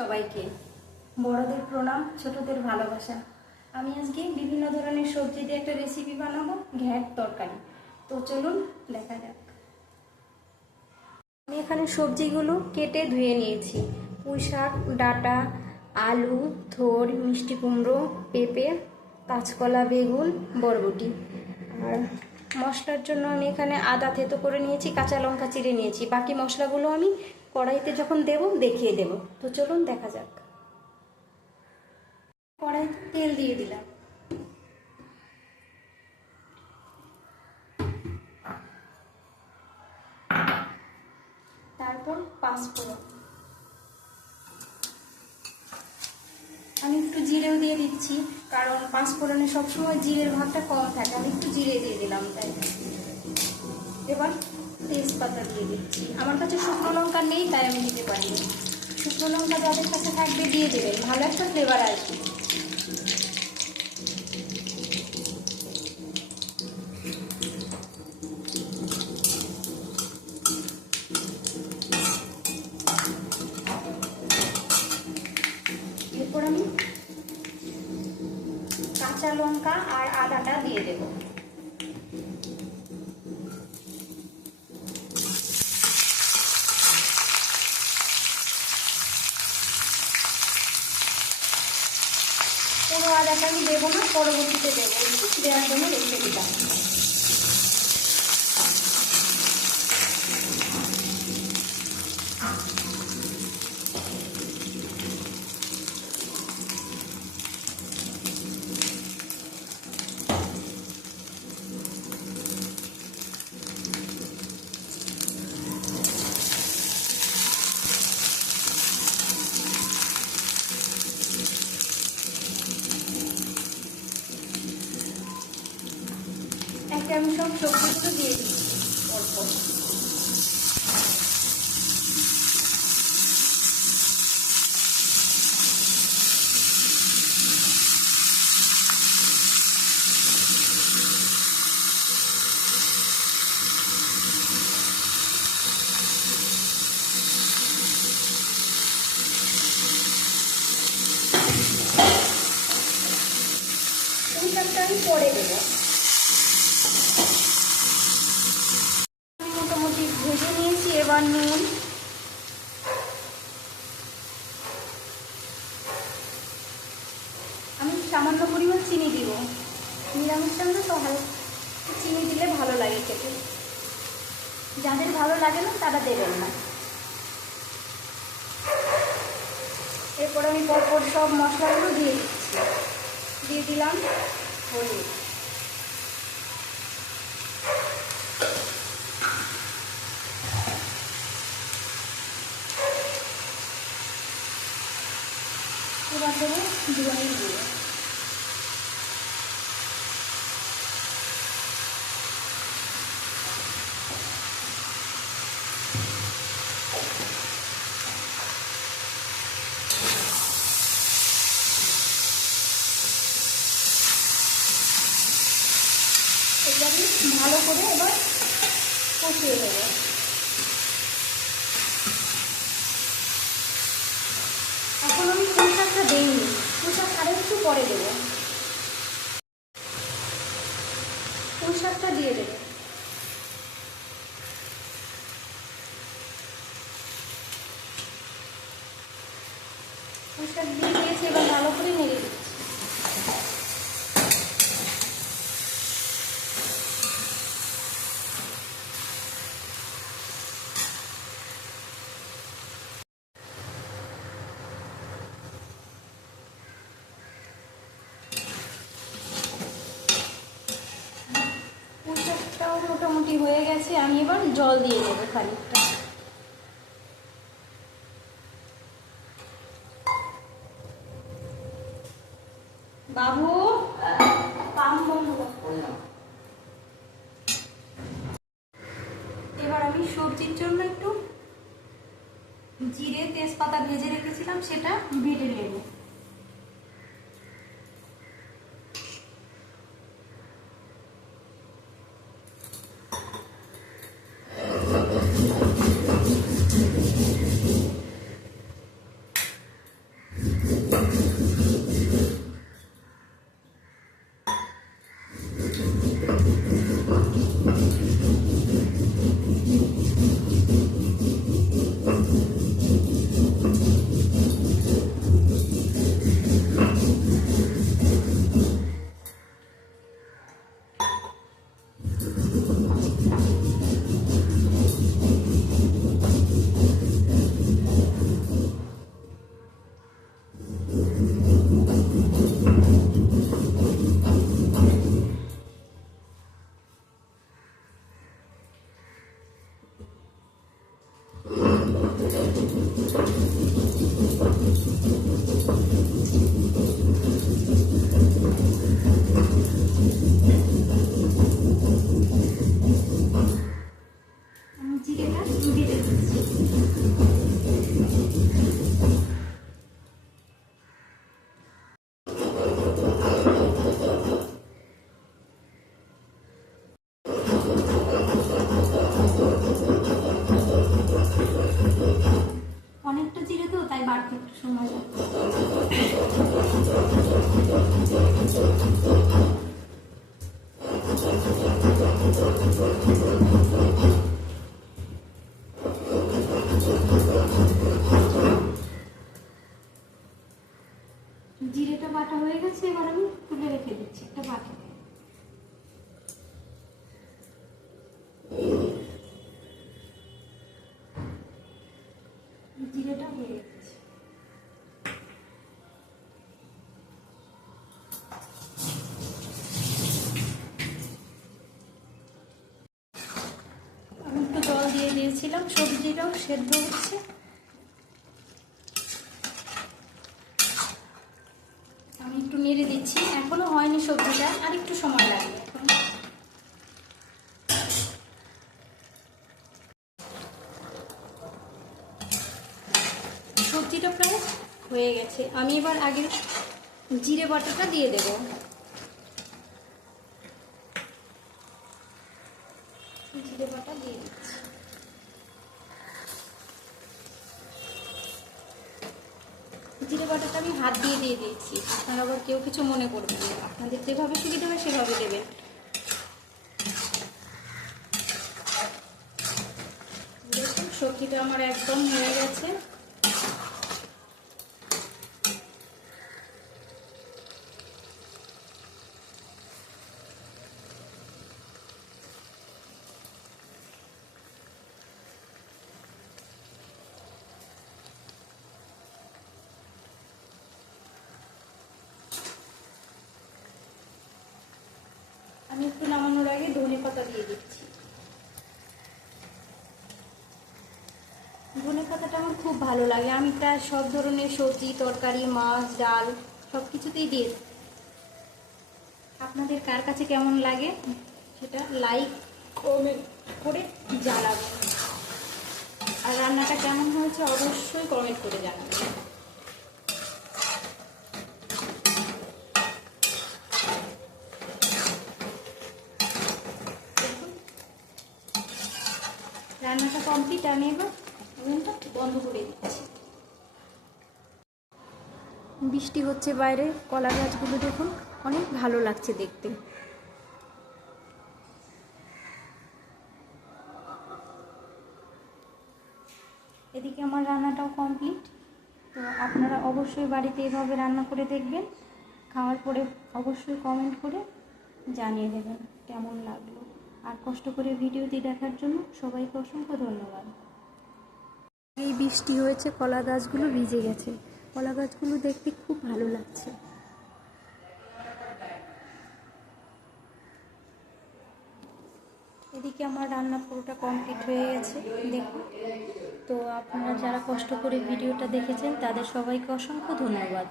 সবাইকে বড়দের প্রণাম, ছোটদের ভালোবাসা। আমি আজকে বিভিন্ন ধরনের সবজি দিয়ে একটা রেসিপি বানাবো, ঘ্যাট তরকারি। তো চলুন দেখা যাক। আমি এখানে সবজিগুলো কেটে ধুয়ে নিয়েছি। পুঁই শাক, ডাঁটা, আলু, থোর, মিষ্টি কুমড়ো, পেঁপে, কাঁচকলা, বেগুন, বরবটি। আর মশলার জন্য আমি এখানে আদা থেতো করে নিয়েছি, কাঁচা লঙ্কা চিড়ে নিয়েছি। বাকি মশলাগুলো আমি কড়াইতে যখন দেব দেখিয়ে দেব। তো চলুন দেখা যাক। কড়াইতে তেল দিয়ে দিলাম। তারপর পাঁচফোড়ন, আমি একটু জিরেও দিয়ে দিচ্ছি, কারণ পাঁচফোড়নে সবসময় জিরের ভাগটা কম থাকে। আমি একটু জিরে দিয়ে দিলাম তাই। এবার তেজপাতা দিয়ে দিচ্ছি। আমার কাছে শুকনো লঙ্কা নেই তাই আমি দিতে পারিনি। শুকনো লঙ্কা যাদের কাছে থাকবে দিয়ে দেবেন, ভালো একটা ফ্লেভার আসবে। এরপর আমি কাঁচা লঙ্কা আর আদাটা দিয়ে দেব। পুরো আদাটা আমি দেবো না, পরবর্তীতে দেবো, একটু দেওয়ার জন্য রেখে দিলাম। একে আমি সব সবজিগুলো দিয়ে দিচ্ছি পরপর। পুঁইশাকটা আমি পরে দেবো। মোটামুটি ভেজে নিয়েছি। এবার নুন, আমি সামান্য পরিমাণ চিনি দিব। নিরামিষ রান্না তো চিনি দিলে ভালো লাগে খেতে, যাদের ভালো লাগে না তারা দেবেন না। এরপর আমি পরপর সব মশলাগুলো দিয়ে দিচ্ছি। দিয়ে দিলাম হলুদ, এবার দেবো ধনের গুঁড়ো, এবারে ভালো করে এবার কষিয়ে দেবো। এখন আমি পুঁই শাকটা দিইনি, পুঁই শাক আরও একটু পরে দেবো। পুঁই শাকটা দিয়ে দেবো। পুঁই শাক দিয়ে দিয়েছি, এবার ভালো করে নেড়ে দিচ্ছি। পুঁইশাকটাও মোটামুটি হয়ে গেছে, আমি এবার জল দিয়ে দেবো খানিকটা। বাবু পাম বন্ধ করলাম। এবার আমি সবজির জন্য একটু জিরে তেজপাতা ভেজে রেখেছিলাম, সেটা বেটে নেব। তাই বাড়তে একটু সময় লাগবে। জিরেটা বাটা হয়ে গেছে, এবার আমি তুলে রেখে দিচ্ছি একটা বাটিতে। জিরেটা হয়ে গেছে। আমি একটু জল দিয়ে দিয়েছিলাম, সবজিটাও সেদ্ধ হচ্ছে। আমি একটু নেড়ে দিচ্ছি, এখনো হয়নি সবজিটা, আর একটু সময় লাগবে। সবজিটা প্রায় হয়ে গেছে, আমি এবার আগে জিরে বাটাটা দিয়ে দেব। জিরে বাটা দিয়ে দিচ্ছি। জিরে বাটাটা আমি হাত দিয়ে দিয়েছি, আপনারা আবার কেউ কিছু মনে করবেন না, আপনাদের যেভাবে সুবিধা হবে সেভাবে দেবেন। দেখুন সবজিটা আমার একদম হয়ে গেছে। আমি একটু নামানোর আগে ধনেপাতা দিয়ে দিচ্ছি। ধনেপাতাটা আমার খুব ভালো লাগে, আমি প্রায় সব ধরনের সবজি, তরকারি, মাছ, ডাল সব কিছুতেই দিয়ে দিই। আপনাদের কার কাছে কেমন লাগে সেটা লাইক কমেন্ট করে জানাবেন, আর রান্নাটা কেমন হয়েছে অবশ্যই কমেন্ট করে জানাবেন। রান্নাটা কমপ্লিট, আমি এবার ওভেনটা বন্ধ করে দিচ্ছি। বৃষ্টি হচ্ছে বাইরে, কলা গাছগুলো দেখুন অনেক ভালো লাগছে দেখতে। এদিকে আমার রান্নাটাও কমপ্লিট। তো আপনারা অবশ্যই বাড়িতে এভাবে রান্না করে দেখবেন, খাওয়ার পরে অবশ্যই কমেন্ট করে জানিয়ে দেবেন কেমন লাগলো। আর কষ্ট করে ভিডিওটি দেখার জন্য সবাইকে অসংখ্য ধন্যবাদ। এই বৃষ্টি হয়েছে, কলা গাছগুলো ভিজে গেছে, কলা গাছগুলো দেখতে খুব ভালো লাগছে। এদিকে আমার রান্না পুরোটা কমপ্লিট হয়ে গেছে দেখুন। তো আপনারা যারা কষ্ট করে ভিডিওটা দেখেছেন তাদের সবাইকে অসংখ্য ধন্যবাদ।